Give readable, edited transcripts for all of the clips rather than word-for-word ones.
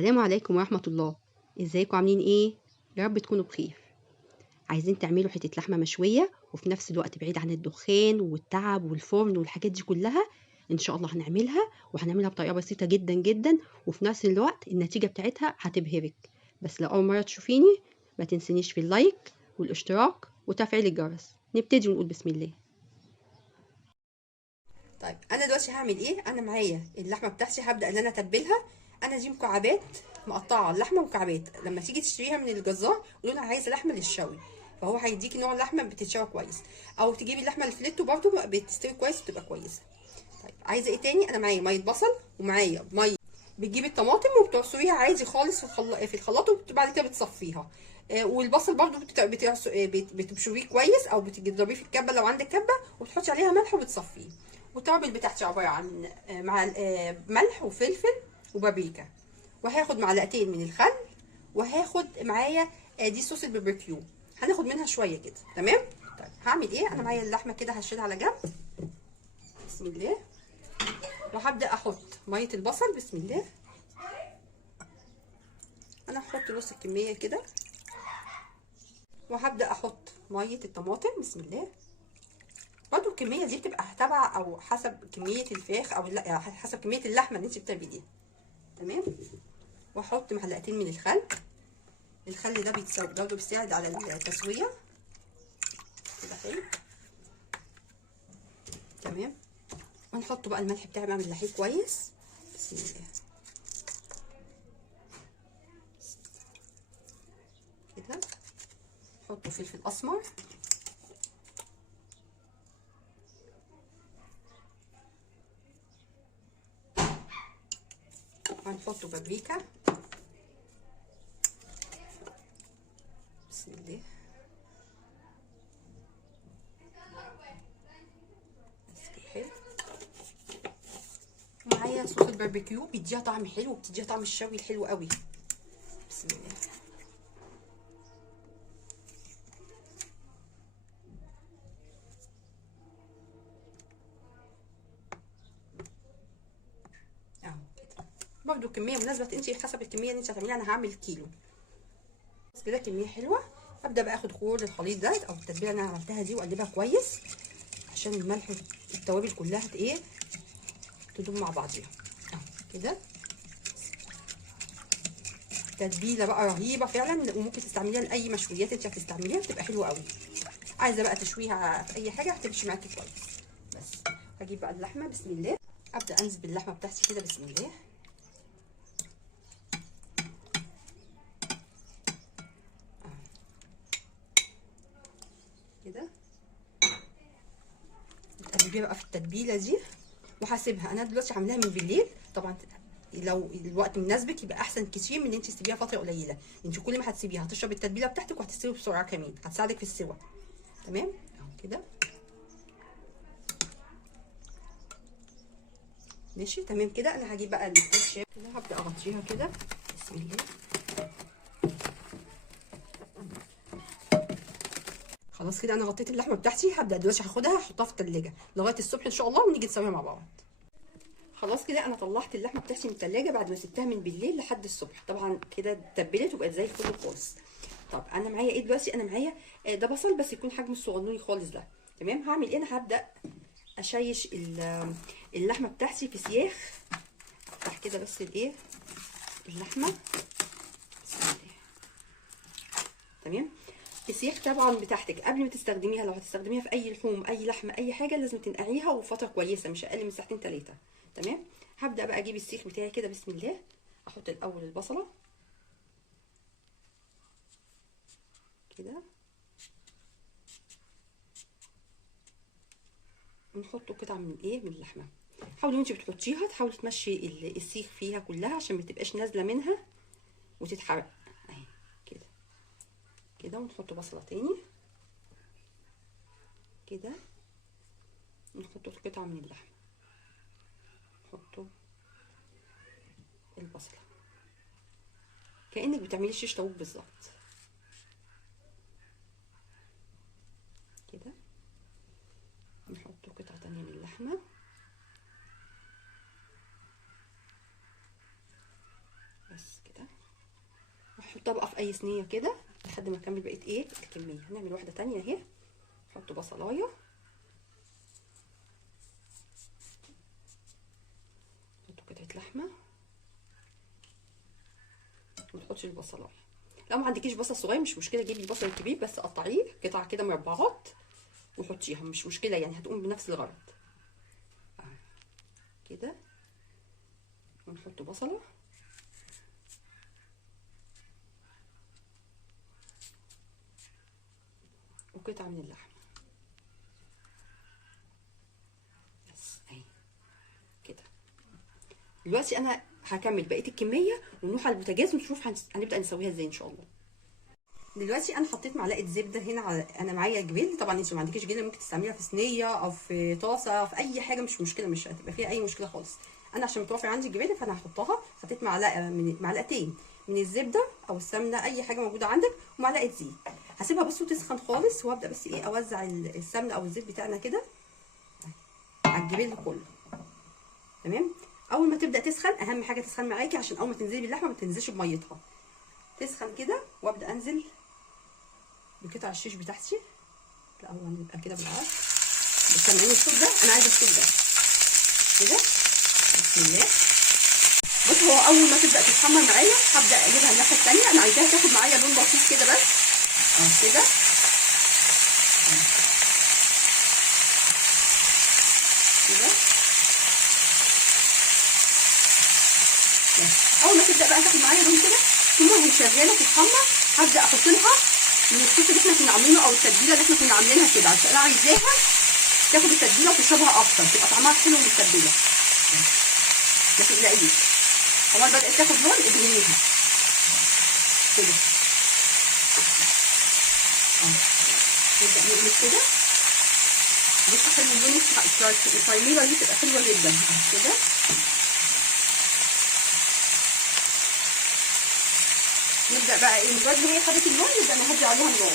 السلام عليكم ورحمة الله. ازيكم عاملين ايه؟ يا رب تكونوا بخير. عايزين تعملوا حتة لحمة مشوية وفي نفس الوقت بعيد عن الدخان والتعب والفرن والحاجات دي كلها. ان شاء الله هنعملها وهنعملها بطريقة بسيطة جدا جدا، وفي نفس الوقت النتيجة بتاعتها هتبهرك. بس لو اول مرة تشوفيني ما تنسنيش في اللايك والاشتراك وتفعيل الجرس. نبتدي ونقول بسم الله. طيب انا دلوقتي هعمل ايه؟ انا معايا اللحمه بتاعتي هبدا ان انا اتبلها. انا دي مكعبات، مقطعه اللحمه مكعبات. لما تيجي تشتريها من الجزار قولوا له عايزه لحمه للشوي، فهو هيديكي نوع اللحمه بتتشوى كويس، او تجيبي اللحمه الفليتو برده بتستوي كويس وتبقى كويسه. طيب عايزه ايه تاني؟ انا معايا ميه بصل ومعايا ميه. بتجيبي الطماطم وبتعصريها عادي خالص في الخلاط وبعد كده بتصفيها. والبصل برضو بتبشريه كويس او بتضربيه في الكبه لو عندك كبه، وبتحطي عليها ملح وبتصفيه. والتوابل بتاعتي عباره عن مع ملح وفلفل وبابريكا، وهاخد معلقتين من الخل، وهاخد معايا دي صوص الباربيكيو، هناخد منها شويه كده. تمام. طيب هعمل ايه؟ انا معايا اللحمه كده هشيلها على جنب. بسم الله. وهبدا احط ميه البصل. بسم الله. انا هحط نص الكميه كده، وهبدا احط ميه الطماطم. بسم الله. برضو الكميه دي بتبقى تبع او حسب كميه الفراخ، او لا حسب كميه اللحمه اللي انت بتعمليها. تمام. واحط معلقتين من الخل. الخل ده برضو بيساعد على التسويه كده. حلو. تمام. ونحط بقى الملح بتاعي بقى ملحيه كويس. بسم الله كده. نحط فلفل اسمر، وهنحط بابريكا. بسم الله. حلو. ومعايا صوص الباربيكيو بيديها طعم حلو وبتديها طعم الشوي الحلو قوي. بسم الله. اهو كده. برضو كميه مناسبه، انت حسب الكميه اللي انت هتعمليها. انا هعمل كيلو بس كده، كميه حلوه. ابدا بقى اخد كل الخليط ده او التتبيله اللي انا عملتها دي واقلبها كويس عشان الملح والتوابل كلها تدوب مع بعضيها. اهو كده. تتبيله بقى رهيبه فعلا، وممكن تستعمليها لاي مشويات انت هتستعمليها، بتبقى حلوه قوي. عايزه بقى تشويها في اي حاجه هتمشي معاكي كويس. بس هجيب بقى اللحمه. بسم الله. ابدا انزل باللحمه بتاعتي كده. بسم الله. كده تقلبيها بقى في التتبيله دي، وهسيبها. انا دلوقتي عاملاها من بالليل طبعا. لو الوقت مناسبك يبقى احسن كتير من ان انت تسيبيها فتره قليله. انت كل ما هتسيبيها هتشرب التتبيله بتاعتك وهتستوي بسرعه كمان، هتساعدك في السوا. تمام اهو كده. ماشي تمام كده. انا هجيب بقى الشاب كده، هبدا اغطيها كده. بسم الله. خلاص كده انا غطيت اللحمه بتاعتي. هبدا دلوقتي هاخدها احطها في التلاجة لغايه الصبح ان شاء الله، ونيجي نسويها مع بعض. خلاص كده انا طلعت اللحمه بتاعتي من التلاجة بعد ما سبتها من بالليل لحد الصبح. طبعا كده اتبلت وبقت زي الفل خالص. طب انا معايا ايه دلوقتي؟ انا معايا ده بصل بس يكون حجمه الصغنوني خالص ده. تمام. هعمل ايه؟ انا هبدا اشيش اللحمه بتاعتي في سياخ. افتح كده بس الايه اللحمه. بسم الله. تمام. السياخ طبعا بتاعتك قبل ما تستخدميها، لو هتستخدميها في اي لحوم اي لحمه اي حاجه لازم تنقعيها وفتره كويسه مش اقل من ساعتين 3. تمام. هبدا بقى اجيب السيخ بتاعي كده. بسم الله. احط الاول البصله كده، ونحط قطعه من ايه من اللحمه. حاولي وانت بتحطيها تحاولي تمشي السيخ فيها كلها عشان ما تبقاش نازله منها وتتحرق. اهي كده كده. ونحط بصله تاني كده، نحط قطعه من اللحمه، نحط البصله كانك بتعملي شيش طاووق بالظبط كده. نحط قطعه تانية من اللحمه. بس كده نحطها بقى في اي صينيه كده لحد ما نكمل بقيه ايه الكميه. هنعمل واحده تانية اهي. نحط بصلايه، نحط قطعه لحمه، ما تحطش البصلايه. لو ما عندكيش بصل صغير مش مشكله، جيبي البصل الكبير بس قطعيه قطع كده مربعات وحطيها، مش مشكله يعني هتقوم بنفس الغرض. كده ونحط بصله وقطعه من اللحمه بس اهي كده. دلوقتي انا هكمل بقيه الكميه ونروح على البوتاجاز ونشوف هنبدا نسويها ازاي ان شاء الله. دلوقتي انا حطيت معلقه زبده هنا على، انا معايا جريل، طبعا انت ما عندكيش جريل ممكن تستعمليها في صينيه او في طاسه في اي حاجه، مش مشكله، مش هتبقى فيها اي مشكله خالص. انا عشان متوفر عندي جريل فانا هحطها. حطيت معلقتين من الزبده او السمنه اي حاجه موجوده عندك ومعلقه زيت. هسيبها بصوا تسخن خالص وابدا بس ايه اوزع السمنه او الزيت بتاعنا كده على الجريل كله. تمام. اول ما تبدا تسخن، اهم حاجه تسخن معاكي عشان اول ما تنزلي باللحمه ما تنزلش بميتها. تسخن كده وابدا انزل بقطع الشيش بتاعتي. لا هو هنبقى كده بالعرض، بس سامعين الصوت ده؟ انا عايزه الصوت ده كده. بسم الله. بص هو اول ما تبدا تتحمر معايا هبدا اقلبها الناحيه الثانيه. انا عايزاها تاخد معايا لون بسيط كده بس كده كده. اول ما تبدا بقى تاخد معايا لون كده ثم وهي شغاله تتحمر هبدا احط لها من الصوص اللي احنا كنا عاملينه او التتبيله اللي احنا كنا عاملينها كده، عشان انا عايزاها تاخد التتبيله وتشربها اكتر، تبقى طعمها حلو من التتبيله. ما تقلقيش، اول بدات تاخد لون ادهنيها كده. نبدا نقلب كده. بصوا حلو اللون، الترميله دي تبقى حلوه جدا كده. نبدا بقى ايه مجرد ما هي خدت اللون نبدا نهدي عليها النار.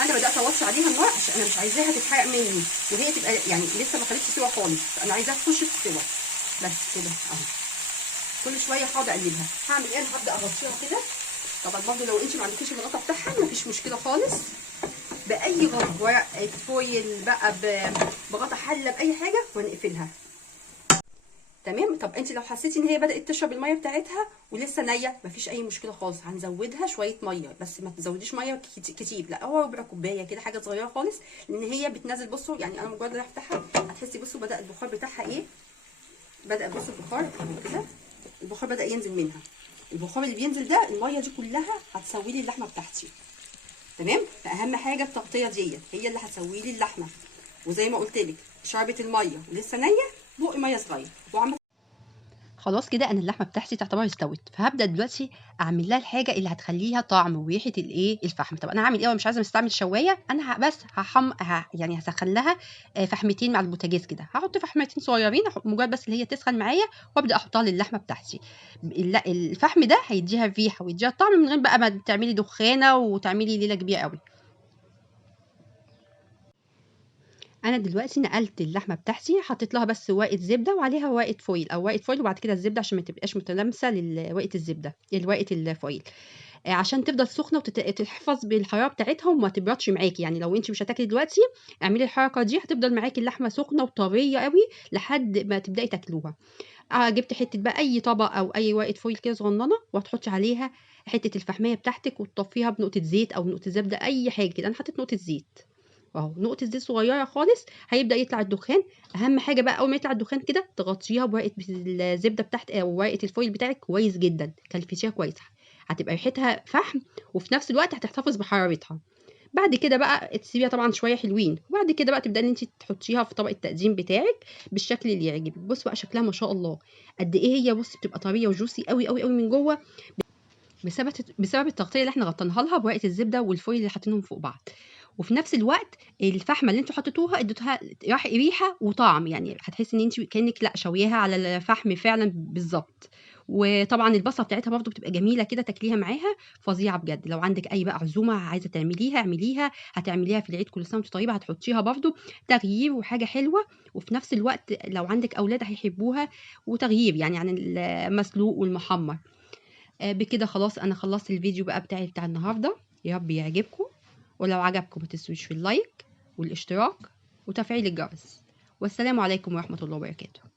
انا بدات اوطي عليها النار عشان انا مش عايزاها تتحرق مني وهي تبقى يعني لسه ما خدتش سوا خالص، انا عايزاها تخش في السوا بس كده اهو. كل شويه هقعد اقلبها. هعمل ايه؟ انا هبدا اغطيها كده. طبعا برضه لو انت ما عندكيش الغطا بتاعها مفيش مشكله خالص، باي غطا، ورق فويل بقى، بغطا حله، باي حاجه ونقفلها. تمام. طب انت لو حسيتي ان هي بدات تشرب الميه بتاعتها ولسه نيه مفيش اي مشكله خالص، هنزودها شويه ميه بس ما تزوديش ميه كتير، لا هو ربع كوبايه كده حاجه صغيره خالص، لان هي بتنزل. بصوا يعني انا مجرد ما افتحها هتحسي بصوا بدا البخار بتاعها ايه، بدا بصوا البخار كده، البخار بدا ينزل منها. البخار اللي بينزل ده الميه دي كلها هتسوي لي اللحمه بتاعتي. تمام. فاهم حاجه التغطيه ديت هي اللي هتسوي لي اللحمه، وزي ما قلت لك شربت الميه ولسه نيه بق ميه صغير وعملت. خلاص كده انا اللحمه بتاعتي تعتبر استوت، فهبدا دلوقتي اعمل لها الحاجه اللي هتخليها طعم وريحه الايه الفحم. طب انا هعمل ايه ومش عايزه استعمل شوايه؟ انا بس يعني هسخن لها فحمتين مع البوتاجاز كده، هحط فحمتين صغيرين مجرد بس اللي هي تسخن معايا وابدا احطها للحمه بتاعتي. الفحم ده هيديها الريحه ويديها الطعم من غير بقى ما تعملي دخانه وتعملي ليله كبيره قوي. انا دلوقتي نقلت اللحمه بتاعتي، حطيت لها بس ورقه زبده وعليها ورقه فويل او ورقه فويل وبعد كده الزبده عشان ما تبقاش متلامسه لورقه الزبده ورقه الفويل، عشان تفضل سخنه وتحفظ بالحراره بتاعتها وما تبردش معاكي. يعني لو انت مش هتاكلي دلوقتي اعملي الحركه دي، هتفضل معاكي اللحمه سخنه وطريه قوي لحد ما تبداي تاكلوها. جبت حته بقى اي طبق او اي ورقه فويل كده صغننه وهتحطي عليها حته الفحميه بتاعتك وتطفيها بنقطه زيت او نقطه زبده اي حاجه كده. انا حطيت نقطه زيت اهو، نقطه زيت صغيره خالص، هيبدا يطلع الدخان. اهم حاجه بقى اول ما يطلع الدخان كده تغطيها بورقه الزبده بتاعت او ورقه الفويل بتاعك كويس جدا، كلفتيها كويس، هتبقى ريحتها فحم وفي نفس الوقت هتحتفظ بحرارتها. بعد كده بقى تسيبيها طبعا شويه حلوين، وبعد كده بقى تبداي ان انت تحطيها في طبق التقديم بتاعك بالشكل اللي يعجبك. بص بقى شكلها ما شاء الله قد ايه هي، بص بتبقى طريه وجوسي قوي قوي قوي من جوه بسبب التغطيه اللي احنا غطيناها لها بورقه الزبده والفويل اللي حاطينهم فوق بعض. وفي نفس الوقت الفحمه اللي انتوا حطيتوها اديتوها ريحه وطعم، يعني هتحسي ان انت كانك لا شوياها على الفحم فعلا بالظبط. وطبعا البصله بتاعتها برضو بتبقى جميله كده، تاكليها معاها فظيعه بجد. لو عندك اي بقى عزومه عايزه تعمليها اعمليها، هتعمليها في العيد كل سنه وانت طيبه، هتحطيها برضو تغيير وحاجه حلوه، وفي نفس الوقت لو عندك اولاد هيحبوها، وتغيير يعني عن المسلوق والمحمر. بكده خلاص انا خلصت الفيديو بقى بتاع النهارده، يا رب يعجبكم، ولو عجبكم ما تنسوش في اللايك والاشتراك وتفعيل الجرس. والسلام عليكم ورحمة الله وبركاته.